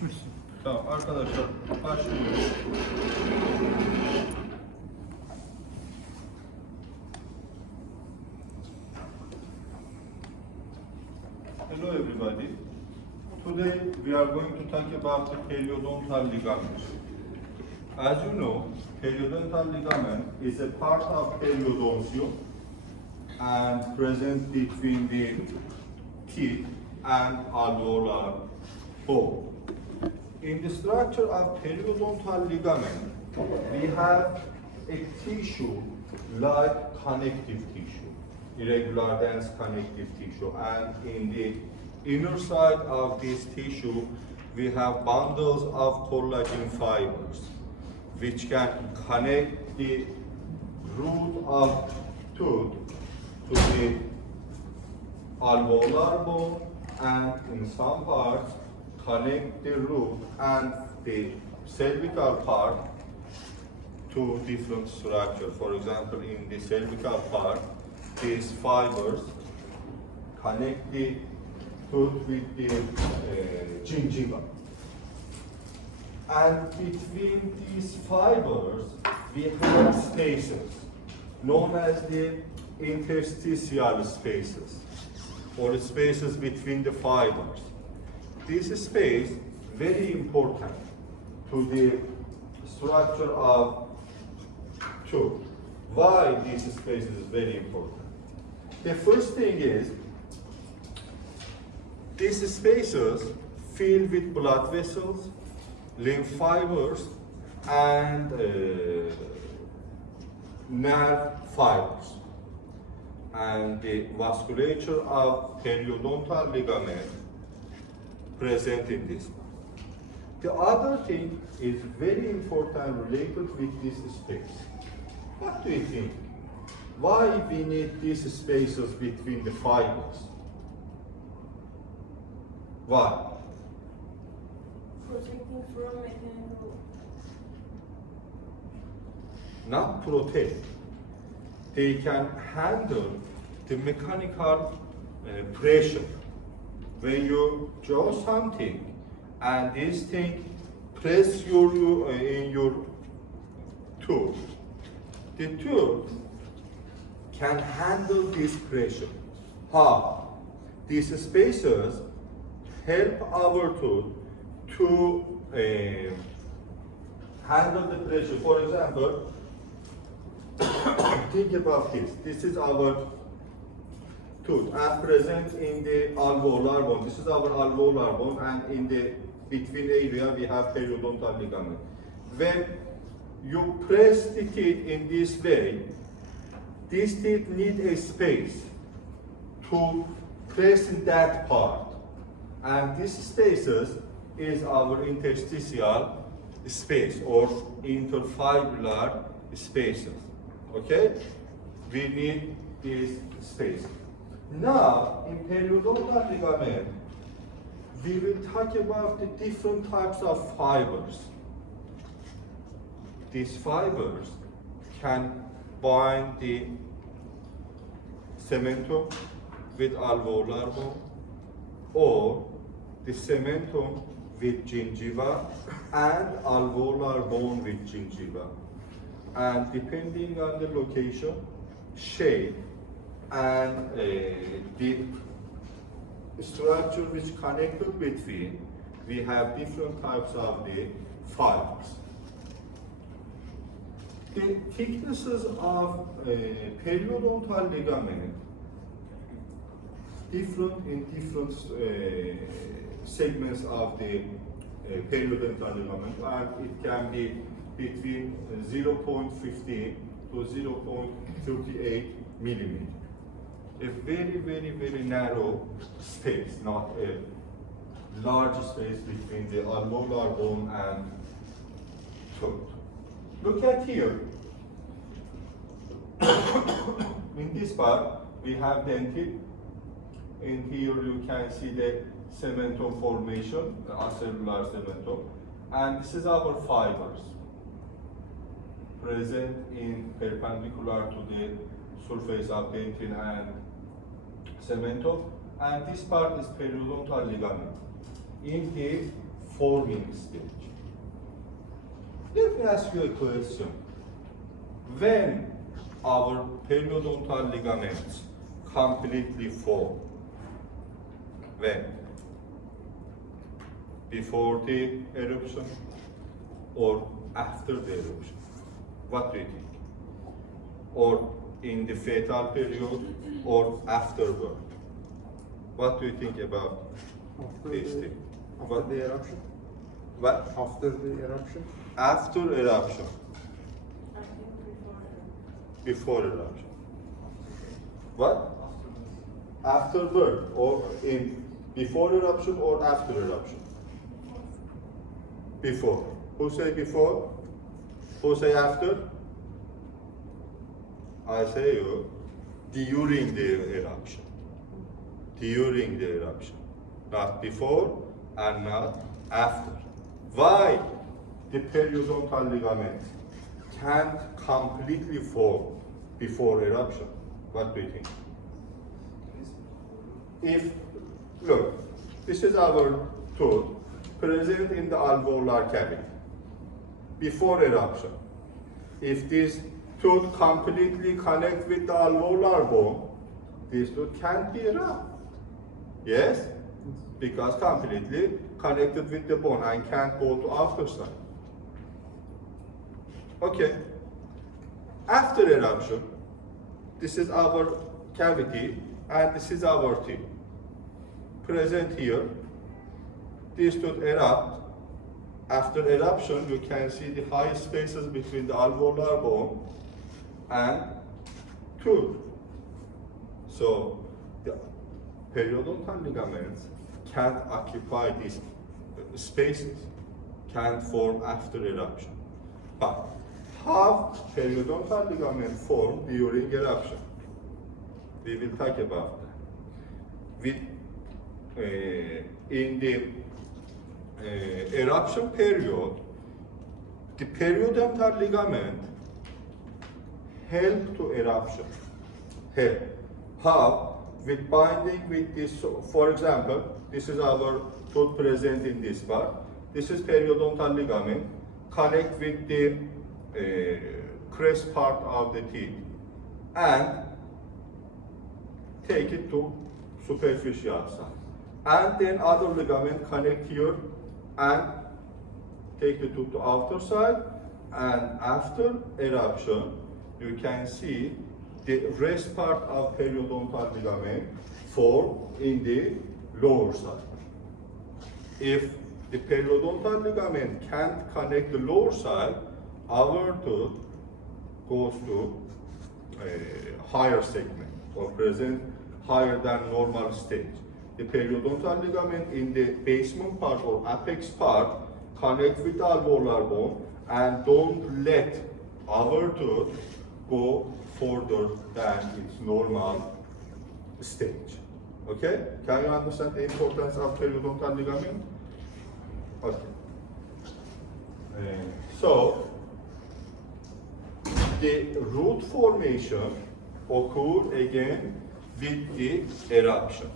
Düşmüşsün. Tamam arkadaşlar başlıyoruz. Hello everybody. Today we are going to talk about the periodontal ligament. As you know, periodontal ligament is a part of periodontium and present between the teeth and alveolar bone. In the structure of periodontal ligament, we have a tissue like connective tissue, irregular dense connective tissue, and in the inner side of this tissue, we have bundles of collagen fibers, which can connect the root of tooth to the alveolar bone, and in some parts connect the root and the cervical part to different structure. For example, in the cervical part, these fibers connect the tooth with the gingiva. And between these fibers, we have spaces known as the interstitial spaces, or spaces between the fibers. This space very important to the structure of tooth. Why this space is very important? The first thing is these spaces filled with blood vessels, lymph fibers, and nerve fibers. And the vasculature of periodontal ligament present in this one. The other thing is very important related with this space. What do you think? Why we need these spaces between the fibers? Why? Protecting from mechanical. Not protect. They can handle the mechanical pressure. When you draw something and this thing press in your tooth, the tooth can handle this pressure. How? These spaces help our tooth to handle the pressure. For example, think about this. This is our tooth and present in the alveolar bone. This is our alveolar bone, and in the between area we have periodontal ligament. When you press the teeth in this way, these teeth need a space to press in that part. And these spaces is our interstitial space or interfibular spaces. Okay? We need this space. Now, in periodontal ligament, we will talk about the different types of fibers. These fibers can bind the cementum with alveolar bone, or the cementum with gingiva and alveolar bone with gingiva. And depending on the location, shape, and the structure which connected between, we have different types of the fibers. The thicknesses of periodontal ligament different in different segments of the periodontal ligament, and it can be between 0.15 to 0.38 millimeter. A very narrow space, not a large space between the alveolar bone and tooth. Look at here. In this part, we have dentin. In here, you can see the cementum formation, the acellular cementum. And this is our fibers, present in perpendicular to the surface of dentin and cementum, and this part is periodontal ligament. In the forming stage. Let me ask you a question. When our periodontal ligaments completely form? When? Before the eruption or after the eruption? What do you think? Or in the fetal period or after birth? What do you think about this thing? After the eruption? What? After the eruption? After eruption, I think before eruption. What? After birth, or in before eruption or after eruption? Before. Who say before? Who say after? I say you during the eruption. During the eruption. Not before and not after. Why the periodontal ligament can't completely form before eruption? What do you think? If, look, this is our tooth present in the alveolar cavity before eruption. If this tooth completely connect with the alveolar bone, this tooth can't be erupted. Yes? Because completely connected with the bone and can't go to outer side. Okay. After eruption, this is our cavity and this is our teeth. Present here, these tooth erupt. After eruption, you can see the high spaces between the alveolar bone and tooth. So, the periodontal ligaments can't occupy these spaces, can't form after eruption. But how periodontal ligament form during eruption? We will talk about that. In the eruption period, the periodontal ligament help to eruption. Help. How? With binding with this, for example, this is our tooth present in this part. This is periodontal ligament, connect with the crest part of the teeth and take it to superficial side. And then other ligament connect here and take the tooth to outer side. And after eruption, you can see the rest part of periodontal ligament form in the lower side. If the periodontal ligament can't connect the lower side, our tooth goes to a higher segment or present higher than normal stage. The periodontal ligament in the basement part or apex part connect with the alveolar bone and don't let our tooth go further than its normal stage. Okay? Can you understand the importance of periodontal ligament? Okay. So, the root formation occur again with the eruption.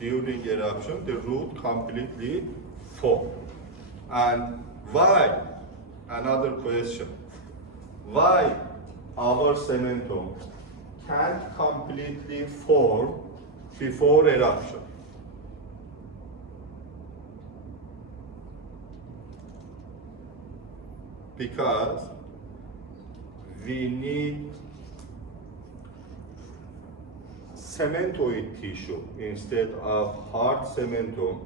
During eruption, the root completely form. And why? Another question. Why our cementum can't completely form before eruption? Because we need cementoid tissue instead of hard cementum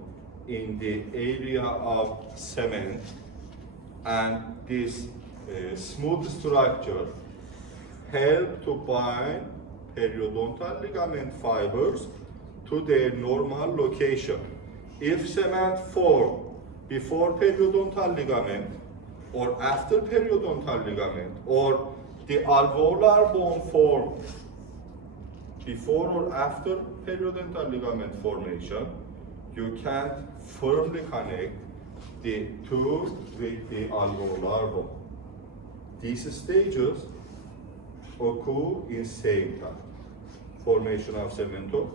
in the area of cement, and this smooth structure help to bind periodontal ligament fibers to their normal location. If cement form before periodontal ligament or after periodontal ligament, or the alveolar bone form before or after periodontal ligament formation, you can't firmly connect the tooth with the alveolar bone. These stages occur in same time. Formation of cementum,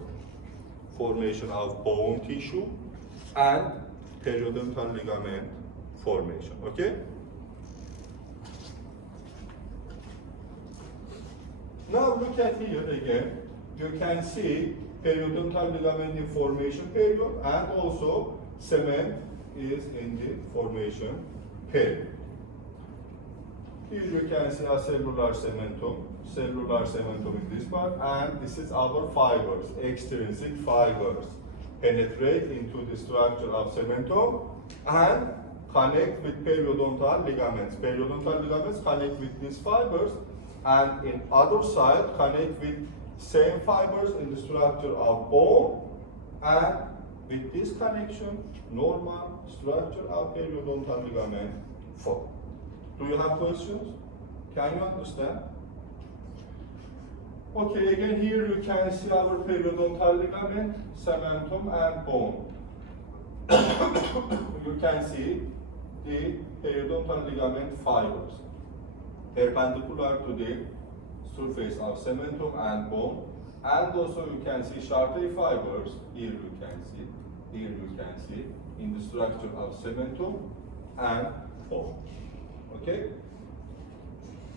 formation of bone tissue, and periodontal ligament formation. Okay? Now look at here again. You can see periodontal ligament in formation period, and also cement is in the formation period. Here you can see a cellular cementum in this part, and this is our fibers, extrinsic fibers, penetrate into the structure of cementum and connect with periodontal ligaments. Periodontal ligaments connect with these fibers, and in other side connect with same fibers in the structure of bone, and with this connection, normal structure of periodontal ligament form. Do you have questions? Can you understand? Okay, again here you can see our periodontal ligament, cementum and bone. You can see the periodontal ligament fibers perpendicular to the surface of cementum and bone, and also you can see Charpey fibers, here you can see in the structure of cementum and bone. Okay?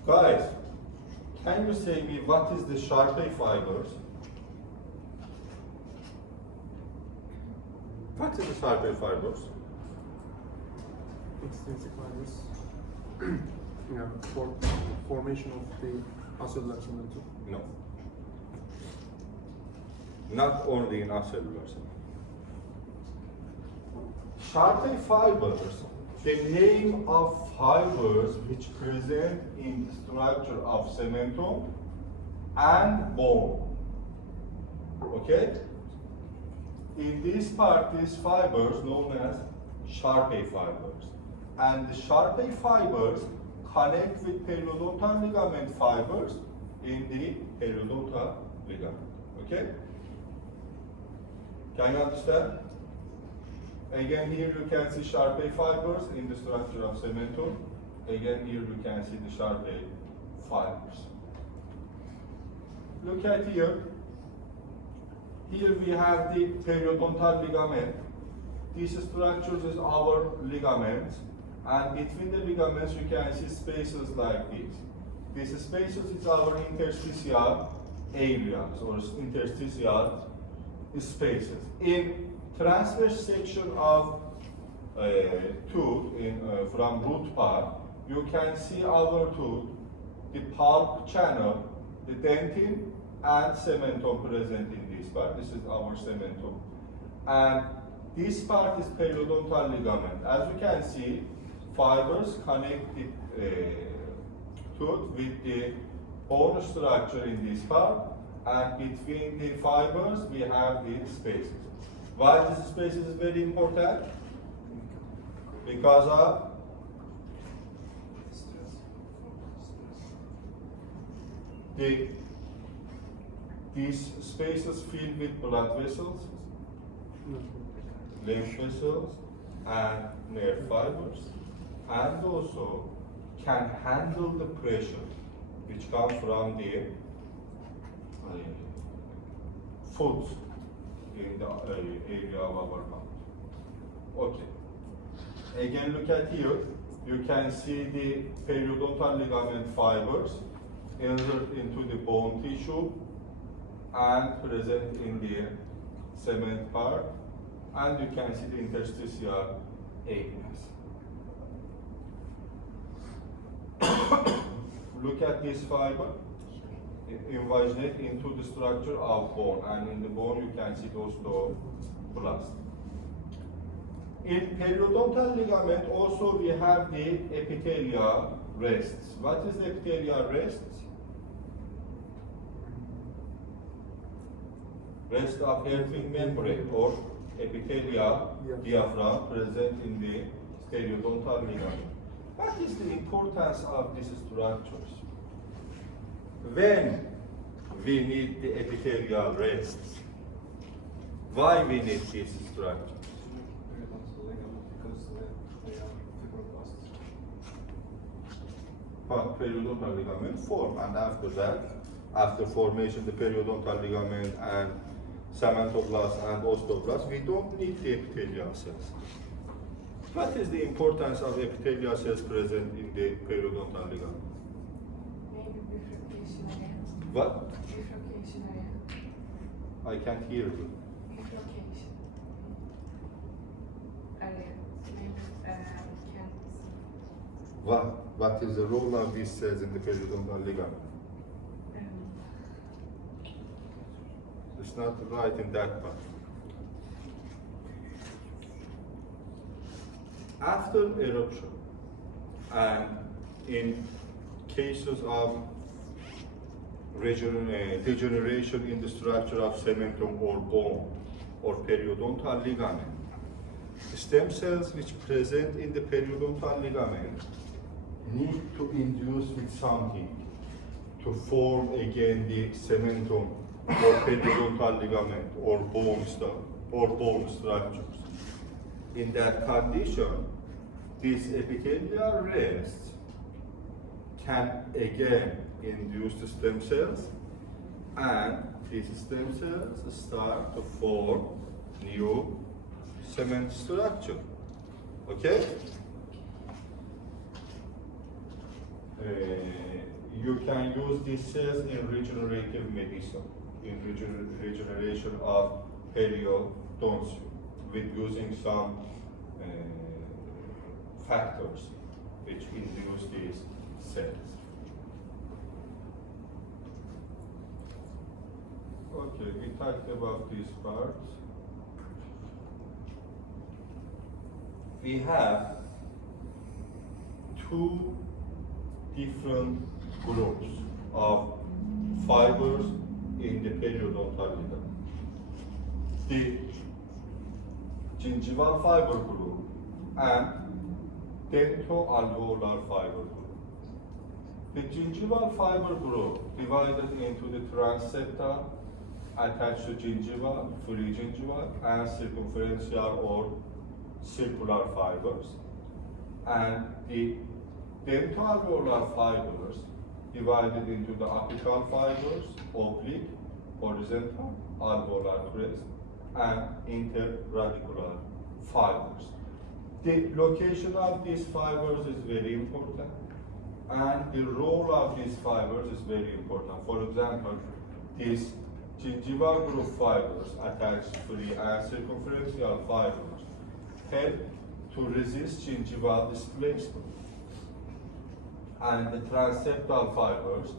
Guys, can you say me what is the Charpey fibers? What is the Charpey fibers? Extrinsic fibers. Yeah, for formation of the acellular cementum. No. Not only in acellular cell. Charpey fibers, the name of fibers which present in the structure of cementum and bone. Okay? In this part, these fibers known as Charpey fibers. And the Charpey fibers connect with periodontal ligament fibers in the periodontal ligament. Okay? Can you understand? Again, here you can see Charpey fibers in the structure of cementum. Again, here you can see the Charpey fibers. Look at here. Here we have the periodontal ligament. This structure is our ligaments, and between the ligaments you can see spaces like this. These spaces is our interstitial areas or interstitial spaces. In transverse section of tooth from root part, you can see our tooth, the pulp channel, the dentin and cementum present in this part. This is our cementum. And this part is periodontal ligament. As you can see, fibers connect the tooth with the bone structure in this part, and between the fibers we have the spaces. Why this space is very important? Because of these spaces filled with blood vessels, lymph vessels, and nerve fibers, and also can handle the pressure which comes from the foot in the area of our mouth. Okay. Again, look at here. You can see the periodontal ligament fibers insert into the bone tissue and present in the cement part, and you can see the interstitial areas. Look at this fiber. Invaginate into the structure of bone, and in the bone you can see those osteoblasts. In periodontal ligament also we have the epithelial rests. What is the epithelial rests? Rest of helping membrane or epithelial diaphragm present in the periodontal ligament. What is the importance of these structures? When we need the epithelial rests, why we need these structures? Periodontal ligament form, and after that, after formation the periodontal ligament and cementoblast and osteoblast, we don't need the epithelial cells. What is the importance of epithelial cells present in the periodontal ligament? Maybe bifurcation area. What? Bifurcation area. I can't hear you. Bifurcation area. Maybe can What is the role of these cells in the periodontal ligament? It's not right in that part. After eruption, and in cases of degeneration in the structure of cementum or bone or periodontal ligament, stem cells which present in the periodontal ligament need to induce with something to form again the cementum or periodontal ligament or bone structures. In that condition, these epithelial rests can again induce the stem cells, and these stem cells start to form new cement structure. Okay? You can use these cells in regenerative medicine, in regeneration of periodontium, with using some factors which induce these cells. Okay, we talked about this part. We have two different groups of fibers in the periodontal ligament. The gingival fiber group and dento-alveolar fiber group. The gingival fiber group divided into the transeptal, attached to gingival, free gingival, and circumferential or circular fibers. And the dento-alveolar fibers divided into the apical fibers, oblique, horizontal, alveolar crest, and interradicular fibers. The location of these fibers is very important, and the role of these fibers is very important. For example, these gingival group fibers, attached free and circumferential fibers, help to resist gingival displacement, and the transeptal fibers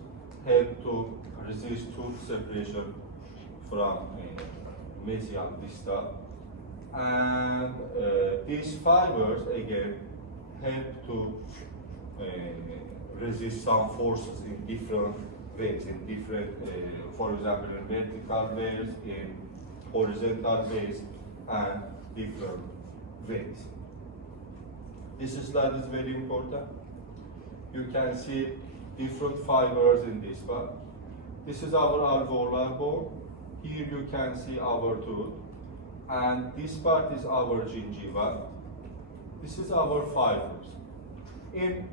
help to resist tooth separation from mesial distal. And these fibers again help to resist some forces in different ways, in different, for example, in vertical ways, in horizontal ways, and different ways. This slide is very important. You can see different fibers in this part. This is our alveolar bone. Here you can see our tooth. And this part is our gingiva. This is our fibers. In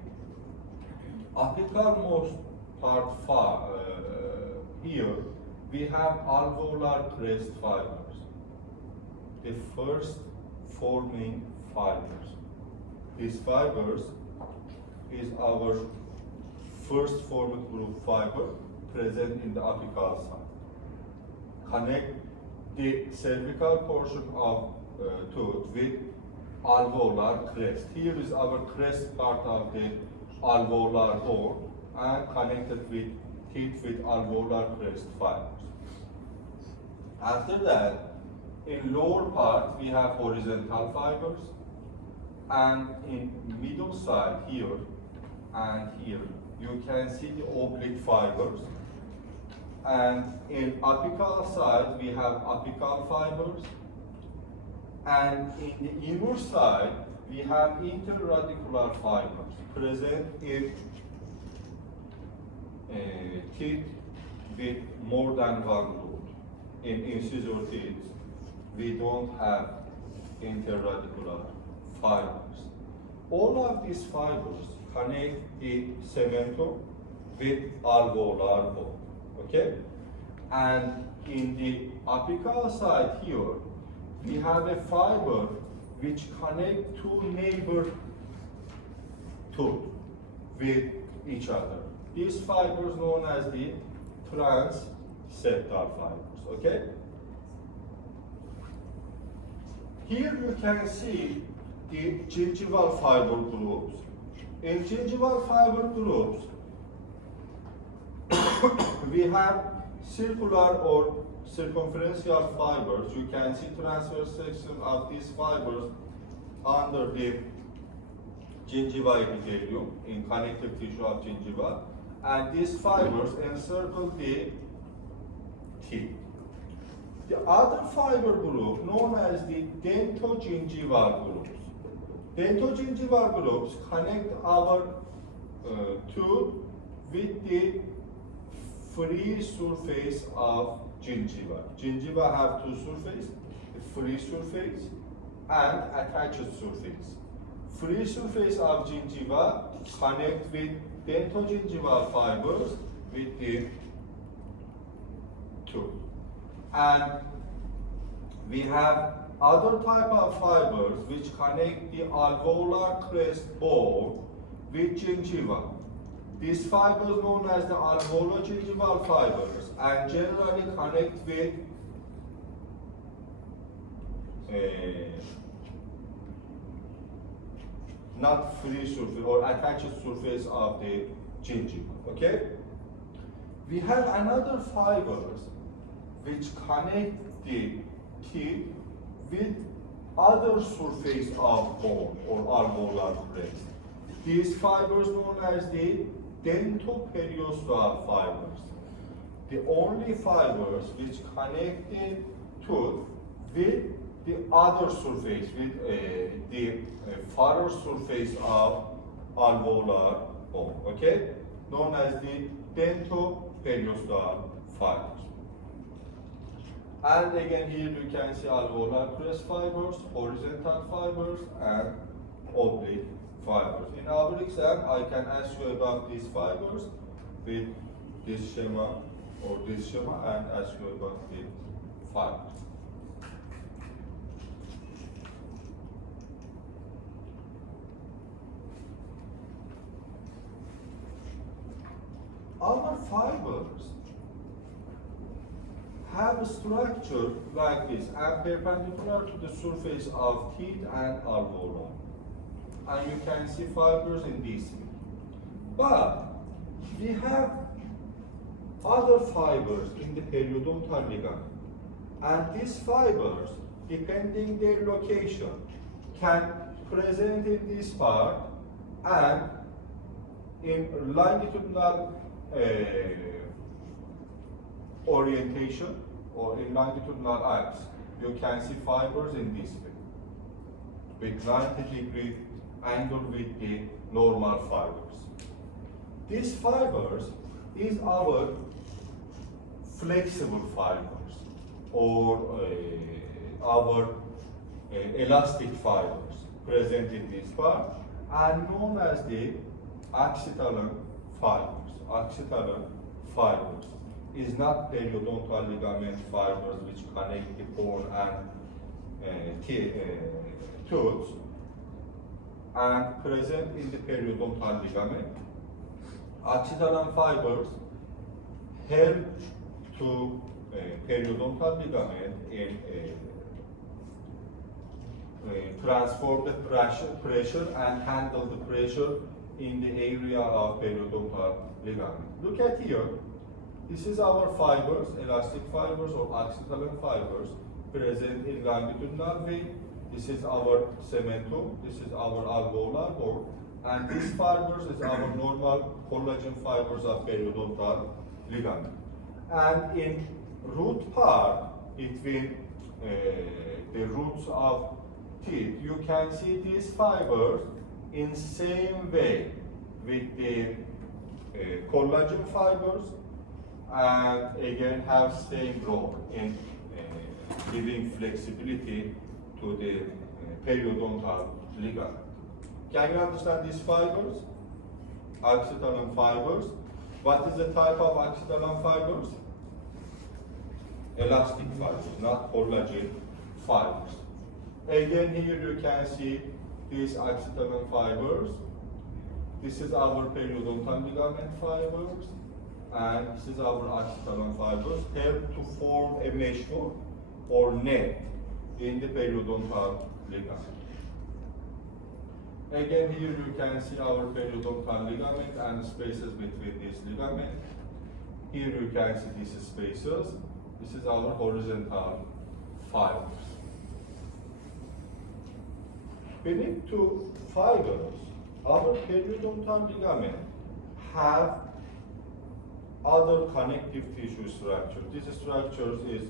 apical most part here, we have alveolar crest fibers, the first forming fibers. These fibers is our first formed group fiber present in the apical side. Connect the cervical portion of tooth with alveolar crest. Here is our crest part of the alveolar bone and connected with teeth with alveolar crest fibers. After that, in lower part we have horizontal fibers, and in middle side here and here you can see the oblique fibers. And in apical side, we have apical fibers. And in the inner side, we have interradicular fibers present in teeth with more than one root. In incisor teeth, we don't have interradicular fibers. All of these fibers connect the cementum with alveolar bone. Okay? And in the apical side here, we have a fiber which connect two neighbor tooth with each other. These fibers known as the transeptal fibers, okay? Here you can see the gingival fiber groups. In gingival fiber groups, we have circular or circumferential fibers. You can see transverse section of these fibers under the gingiva epithelium in connective tissue of gingiva, and these fibers encircle the teeth. The other fiber group known as the dentogingival groups. Dentogingival groups connect our tooth with the free surface of gingiva. Gingiva have two surfaces, the free surface and attached surface. Free surface of gingiva connect with dentogingival fibers with the tooth. And we have other type of fibers which connect the alveolar crest bone with gingiva. These fibers known as the alveolo-gingival fibers and generally connect with not free surface or attached surface of the gingiva, okay? We have another fibers which connect the teeth with other surface of bone or alveolar crest. These fibers known as the dentoperiostal fibers. The only fibers which connect the tooth with the other surface, with the further surface of alveolar bone, okay? Known as the dentoperiostal fibers. And again here you can see alveolar crest fibers, horizontal fibers, and oblique fibers. In our exam, I can ask you about these fibers with this schema or this schema and ask you about the fibers. Our fibers have a structure like this and perpendicular to the surface of teeth and alveoli. And you can see fibers in this way. But we have other fibers in the periodontal ligament. And these fibers, depending their location, can present in this part and in longitudinal orientation or in longitudinal axis. You can see fibers in this way with 90-degree angle with the normal fibers. These fibers is our flexible fibers or our elastic fibers present in this part and known as the occipital fibers. Occipital fibers is not periodontal ligament fibers which connect the bone and tooth and present in the periodontal ligament. Occipital fibers help to periodontal ligament in transfer the pressure and handle the pressure in the area of periodontal ligament. Look at here. This is our fibers, elastic fibers or occipital fibers present in longitudinal way. This is our cementum, this is our alveolar bone, and these fibers is our normal collagen fibers of periodontal ligament. And in root part, between the roots of teeth, you can see these fibers in same way with the collagen fibers and again have same role in giving flexibility to the periodontal ligament. Can you understand these fibers? Occipital fibers. What is the type of occipital fibers? Elastic fibers, not collagen fibers. Again, here you can see these acetamin fibers. This is our periodontal ligament fibers, and this is our acetamin fibers, help to form a meshwork or net in the periodontal ligament. Again, here you can see our periodontal ligament and spaces between these ligaments. Here you can see these spaces. This is our horizontal fibers. Beneath two fibers, our periodontal ligament have other connective tissue structure. These structures is,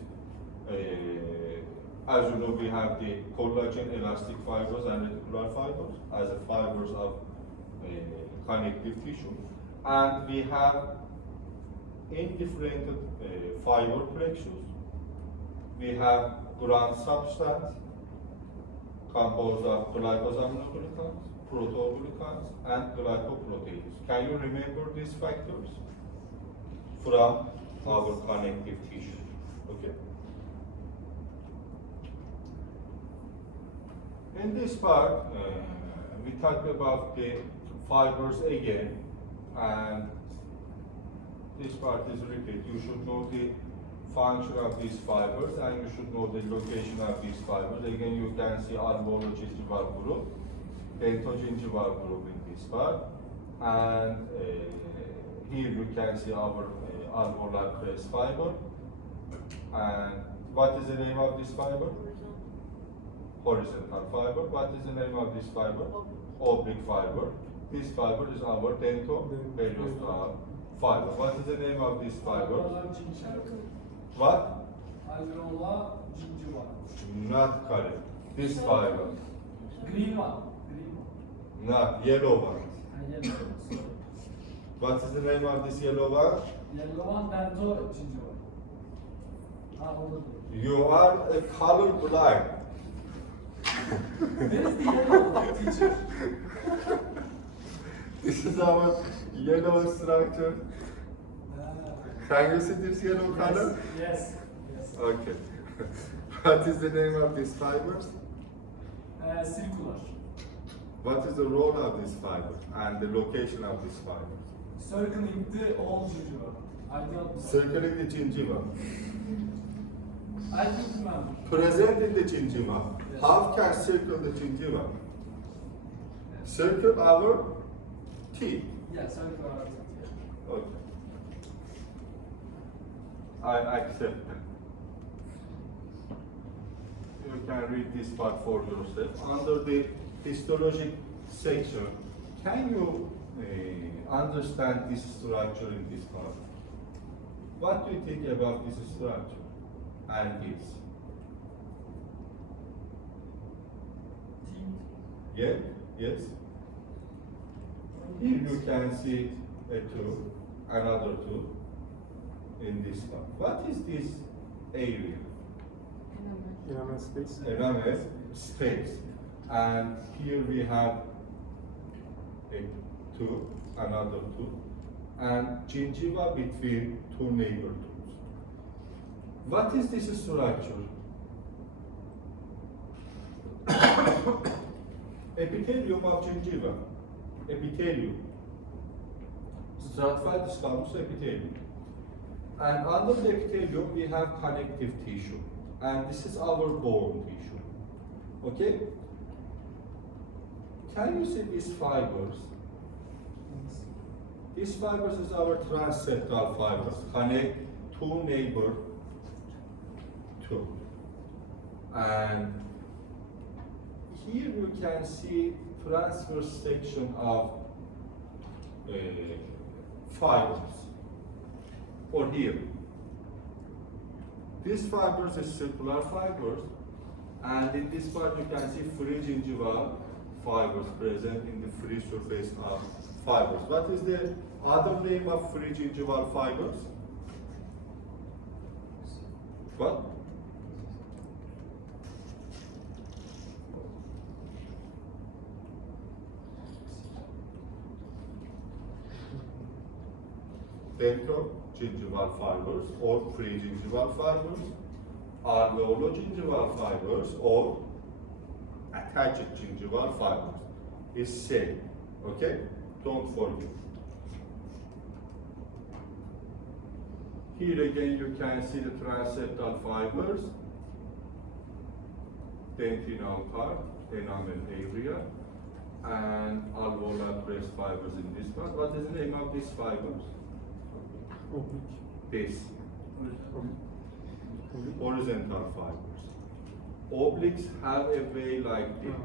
as you know, we have the collagen elastic fibers and reticular fibers as a fibers of connective tissue. And we have indifferentiated fiber plexus. We have ground substance composed of glycosaminoglycans, proteoglycans, and glycoproteins. Can you remember these factors from our connective tissue? Okay. In this part, we talk about the fibers again, and this part is repeat. You should know the function of these fibers, and you should know the location of these fibers. Again, you can see alveolo-gingival group, dentogingival group in this part, and here you can see our alveolar crest fiber. And what is the name of this fiber? Horizontal fiber. What is the name of this fiber? Oblique fiber. This fiber is our dentoperiosteal fiber. What is the name of this fiber? What? Not correct. This fiber. Green one. Not yellow one. What is the name of this yellow one? Yellow one, dento gingival. You are a color blind. Where is the yellow one, teacher? This is our yellow structure. Can you see this yellow color? Yes. Okay. What is the name of these fibers? Circular. What is the role of these fibers and the location of these fibers? Circling the old gingiva. Ideal. Circling the gingiva. I think remember. Present in the gingiva. Yes. How can circle the gingiva? Circle our teeth. Yeah, circular. Okay. I accept that. You can read this part for yourself. Under the histologic section, can you understand this structure in this part? What do you think about this structure and this? Yeah? Yes? Here you can see a tooth, another tooth in this part. What is this area? Enamel space. Enamel space. And here we have a tooth, another tooth, and gingiva between two neighbor tooths. What is this structure? Epithelium of gingiva. Epithelium. Stratified squamous epithelium. And under the epithelium we have connective tissue. And this is our bone tissue. Okay? Can you see these fibers? These fibers is our transseptal fibers. Connect two neighbor tooth. And here you can see transverse section of fibers. Or here. These fibers is circular fibers, and in this part you can see free gingival fibers present in the free surface of fibers. What is the other name of free gingival fibers? What? Dentogingival fibers or free gingival fibers, alveolo-gingival fibers or attached gingival fibers. It's same, okay? Don't forget. Here again you can see the transeptal fibers, dentinal part, enamel area, and alveolar crest fibers in this part. What is the name of these fibers? Oblique. This. Oblique. Horizontal fibers. Obliques have a way like this.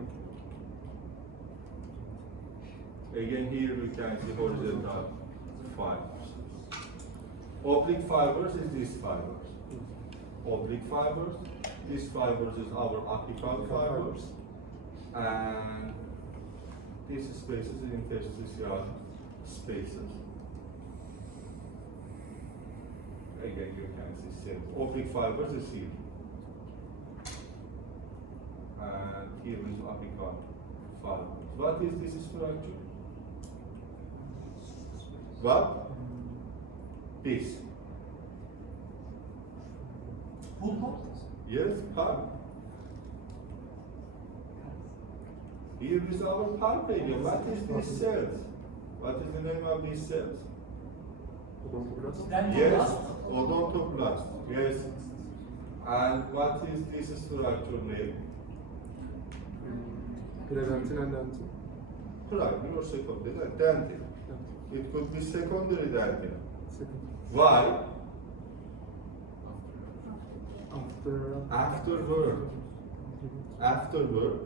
Again, here you can see horizontal fibers. Oblique fibers is these fibers. Oblique fibers. These fibers is our apical fibers. And these spaces is interstitial spaces. Again, you can see same. Oblique fibers is here. And here is apical fibers. What is this structure? What? This. Yes, pulp. Here is our pulp area. What is these cells? What is the name of these cells? Odontoblast. Yes, odontoblast. Yes. And what is this structure name? Periodontal and dental. Primary or secondary? Dental. It could be secondary dental. Second. Why? Afterward. Afterward,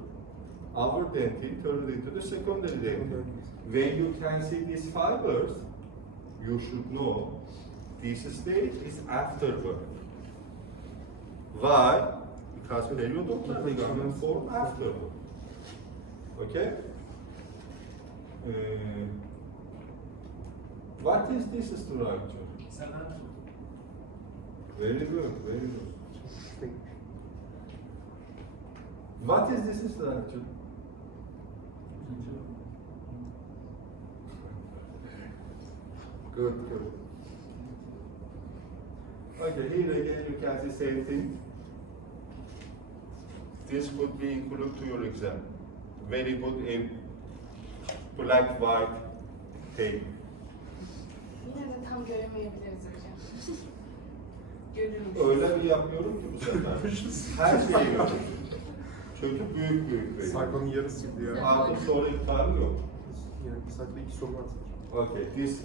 our dentin turned into the secondary dentin. When you can see these fibers, you should know this stage is afterward. Why? Because periodontal ligament form afterward. Okay? What is this structure? Very good, very good. What is this structure? Good, good. Okay, here again you can see same thing. This could be included to your exam. Very good in black, white tape. Yine de tam göremeyebiliriz hocam. Görürmüş. Öyle bir yapıyorum ki bu sefer. Her şeyi görüyorum. Çünkü büyük büyük veriyor. Sayfanın yarısı gibi ya. Artık soru iptali yok. Yani bir sayfada 2 soru var. Okay, this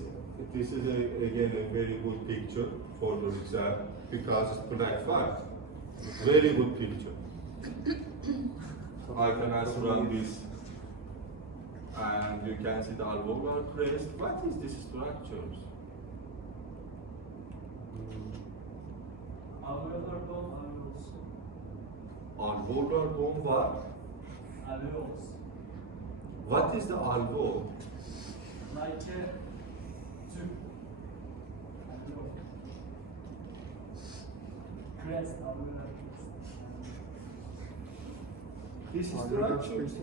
is again a very good picture for your exam because it's black white. Very good picture. I can also run this, and you can see the alveolar crest. What is this structure? Alveolar bone, alveolus. Alveolar bone var. Alveolus. What is the alveol? Like a tube. Alveol. Crest, alveolar crest. This structure. This.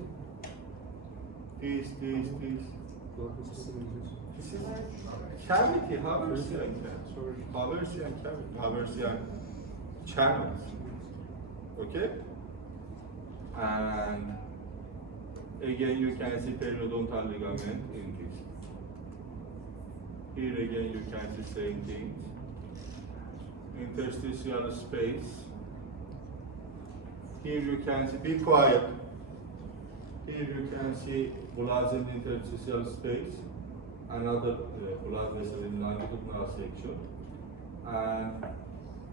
This is cavity, Haversian cavity. Haversian channels. Okay? And again you can see periodontal ligament in this. Here again you can see same thing. Interstitial space. Here you can see, be quiet. Here you can see blazon interstitial space, another blood vessel in longitudinal section. And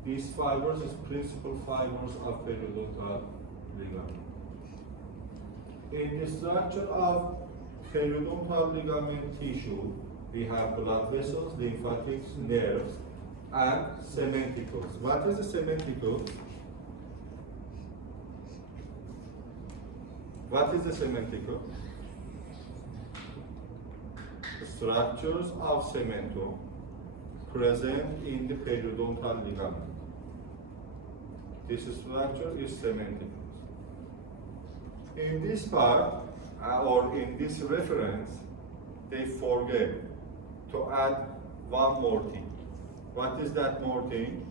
these fibers is principal fibers of periodontal ligament. In the structure of periodontal ligament tissue, we have blood vessels, lymphatics, nerves, and cementicles. What is a cementicle? What is the cementicle? Structures of cemento present in the periodontal ligament. This structure is cementicles. In this part, or in this reference, they forget to add one more thing. What is that more thing?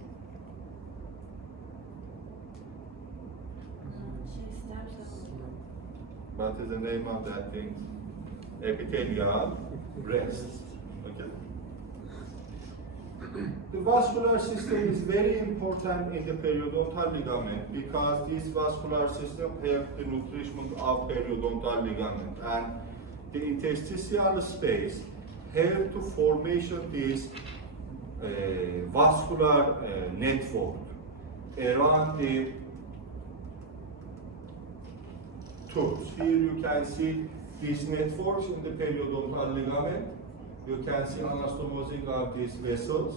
what is the name of that thing? Epithelial breast. Okay. The vascular system is very important in the periodontal ligament because this vascular system helps the nourishment of periodontal ligament, and the interstitial space help to formation this vascular network around the tooth. Here you can see these networks in the periodontal ligament. You can see anastomosing of these vessels.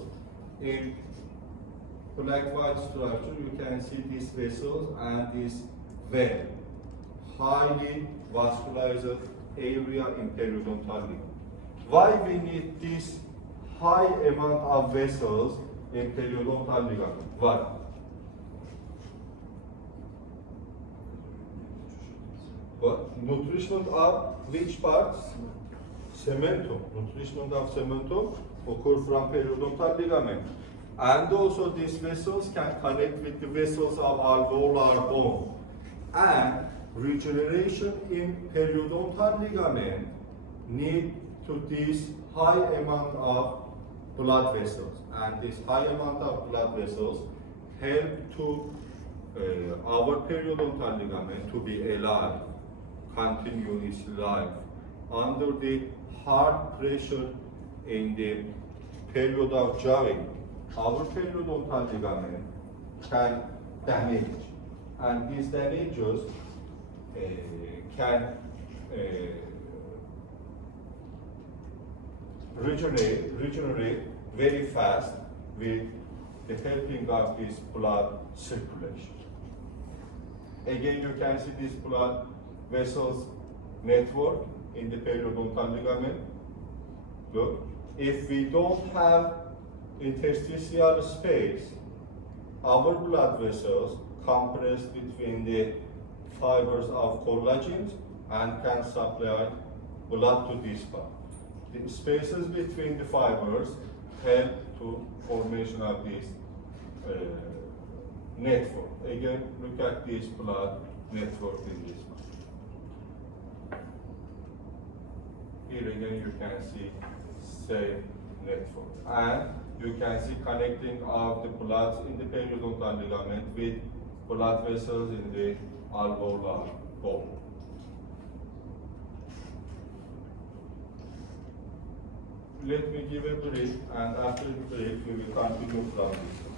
In black-white structure, you can see these vessels and this vein. Highly vascularized area in periodontal ligament. Why we need this high amount of vessels in periodontal ligament? Why? What? Nourishment of which parts? Cementum. Nourishment of cementum occur from periodontal ligament. And also these vessels can connect with the vessels of alveolar bone. And regeneration in periodontal ligament need to this high amount of blood vessels. And this high amount of blood vessels help to our periodontal ligament to be alive, continue its life under the hard pressure in the period of jawing. Our periodontal ligament can damage, and these damages can regenerate very fast with the helping of this blood circulation. Again, you can see this blood vessels network in the periodontal ligament. Look, if we don't have interstitial space, our blood vessels compress between the fibers of collagen and can supply blood to this part. The spaces between the fibers help to formation of this network. Again, look at this blood network in this part. Here again you can see same network, and you can see connecting of the blood in the periodontal ligament with blood vessels in the alveolar bone. Let me give a brief, and after the break we will continue from this.